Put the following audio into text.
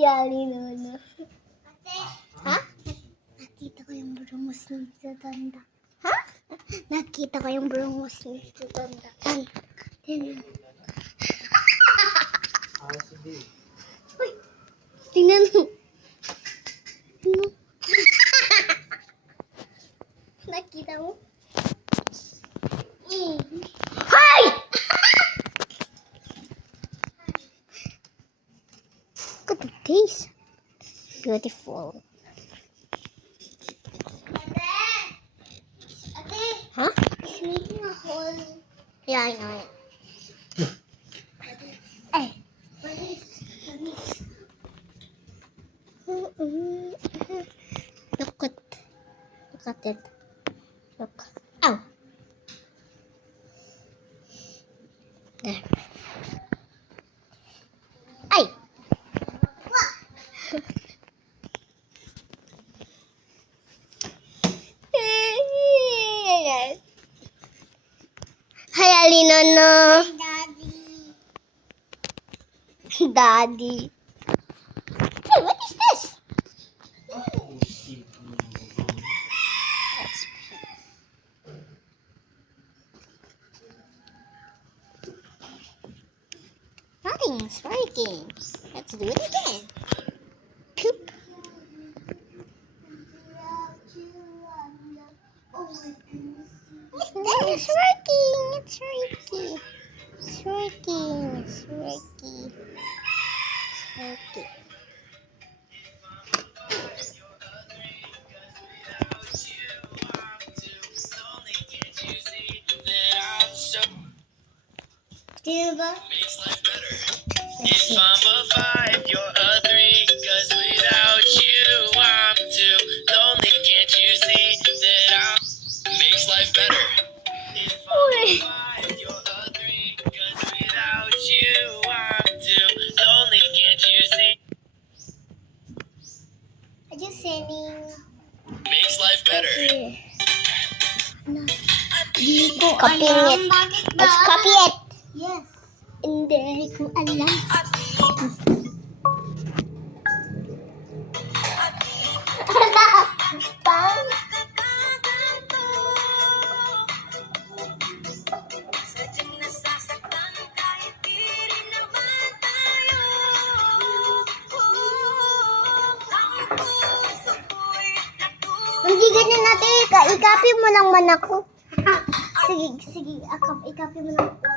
Si Ali Nono. Ha? Nakita ko yung bromos ni Tanda. Ha? Nakita ko yung bromos ni Tanda. Tingnan. Uy, tingnan mo. Tingnan. Nakita mo? Hi! Look at the taste. It's beautiful. Huh? It's making a hole. Yeah, I know. Hey. Look at it. Look. Ow. There. Ay. Hi, Ali Nono. Daddy. Daddy. Hey, what is this? Nothing's working. Let's do it again. Poop. It's working. It's working. It's working. It's working. It's working. Diba? Let's see. I'm a 5, you're a 3, 'cause without you I'm too lonely. Can't you see that makes life better? If I'm a 5, you're a 3, 'cause without you I'm too lonely. Can't you see I just sending. makes life better? Di ko Copying alam it. bakit ba? Let's copy it. Yes. Hindi ko alam. Pang. Hindi ganyan natin. I-copy mo lang man ako. Sige, sige. I-copy mo lang ako.